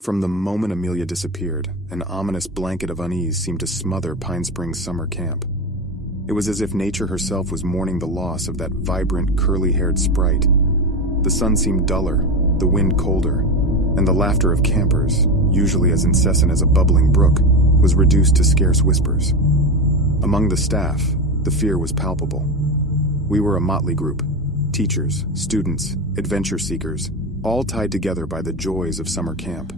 From the moment Amelia disappeared, an ominous blanket of unease seemed to smother Pinesprings summer camp. It was as if nature herself was mourning the loss of that vibrant, curly-haired sprite. The sun seemed duller, the wind colder, and the laughter of campers, usually as incessant as a bubbling brook, was reduced to scarce whispers. Among the staff, the fear was palpable. We were a motley group: teachers, students, adventure seekers, all tied together by the joys of summer camp.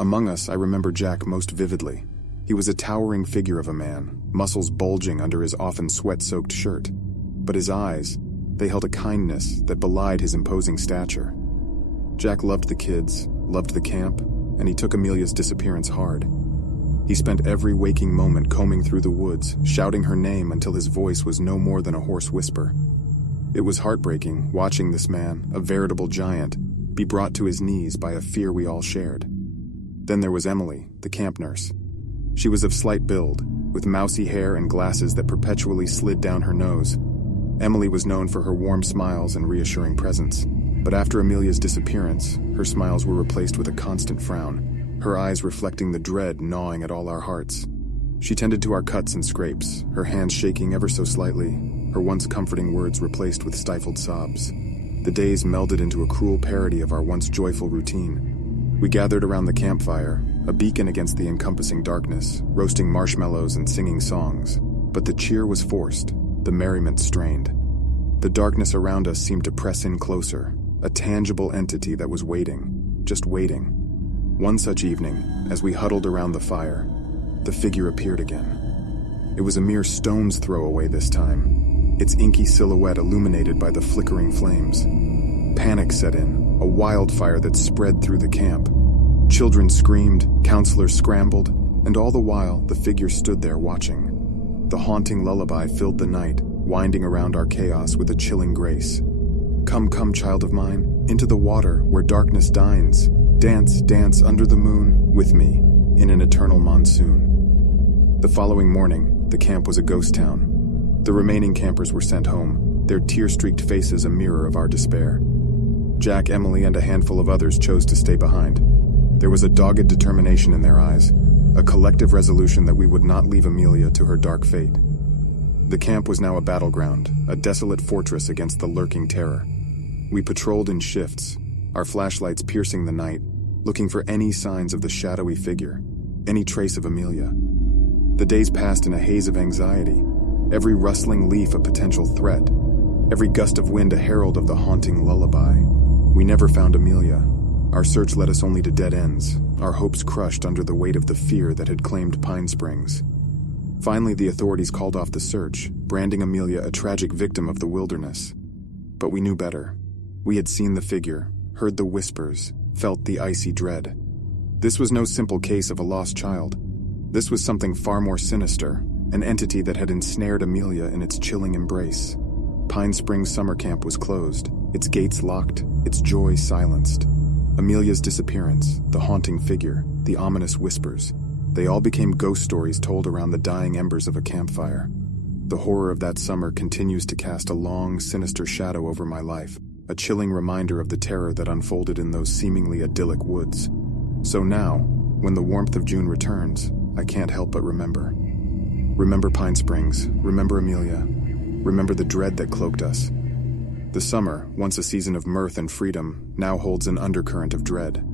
Among us, I remember Jack most vividly. He was a towering figure of a man, muscles bulging under his often sweat-soaked shirt. But his eyes, they held a kindness that belied his imposing stature. Jack loved the kids, loved the camp, and he took Amelia's disappearance hard. He spent every waking moment combing through the woods, shouting her name until his voice was no more than a hoarse whisper. It was heartbreaking watching this man, a veritable giant, be brought to his knees by a fear we all shared. Then there was Emily, the camp nurse. She was of slight build, with mousy hair and glasses that perpetually slid down her nose. Emily was known for her warm smiles and reassuring presence, but after Amelia's disappearance, her smiles were replaced with a constant frown, her eyes reflecting the dread gnawing at all our hearts. She tended to our cuts and scrapes, her hands shaking ever so slightly, her once comforting words replaced with stifled sobs. The days melded into a cruel parody of our once joyful routine. We gathered around the campfire, a beacon against the encompassing darkness, roasting marshmallows and singing songs. But the cheer was forced, the merriment strained. The darkness around us seemed to press in closer, a tangible entity that was waiting, just waiting. One such evening, as we huddled around the fire, the figure appeared again. It was a mere stone's throw away this time, its inky silhouette illuminated by the flickering flames. Panic set in, a wildfire that spread through the camp. Children screamed, counselors scrambled, and all the while the figure stood there watching. The haunting lullaby filled the night, winding around our chaos with a chilling grace. Come, come, child of mine, into the water where darkness dines. Dance, dance under the moon, with me, in an eternal monsoon. The following morning, the camp was a ghost town. The remaining campers were sent home, their tear-streaked faces a mirror of our despair. Jack, Emily, and a handful of others chose to stay behind. There was a dogged determination in their eyes, a collective resolution that we would not leave Amelia to her dark fate. The camp was now a battleground, a desolate fortress against the lurking terror. We patrolled in shifts, our flashlights piercing the night, looking for any signs of the shadowy figure, any trace of Amelia. The days passed in a haze of anxiety, every rustling leaf a potential threat, every gust of wind a herald of the haunting lullaby. We never found Amelia. Our search led us only to dead ends, our hopes crushed under the weight of the fear that had claimed Pinesprings. Finally, the authorities called off the search, branding Amelia a tragic victim of the wilderness. But we knew better. We had seen the figure, heard the whispers, felt the icy dread. This was no simple case of a lost child. This was something far more sinister, an entity that had ensnared Amelia in its chilling embrace. Pinesprings summer camp was closed, its gates locked, its joy silenced. Amelia's disappearance, the haunting figure, the ominous whispers, they all became ghost stories told around the dying embers of a campfire. The horror of that summer continues to cast a long, sinister shadow over my life, a chilling reminder of the terror that unfolded in those seemingly idyllic woods. So now, when the warmth of June returns, I can't help but remember. Remember Pinesprings, remember Amelia, remember the dread that cloaked us. The summer, once a season of mirth and freedom, now holds an undercurrent of dread.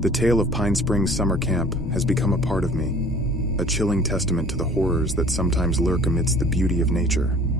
The tale of Pinesprings summer camp has become a part of me, a chilling testament to the horrors that sometimes lurk amidst the beauty of nature.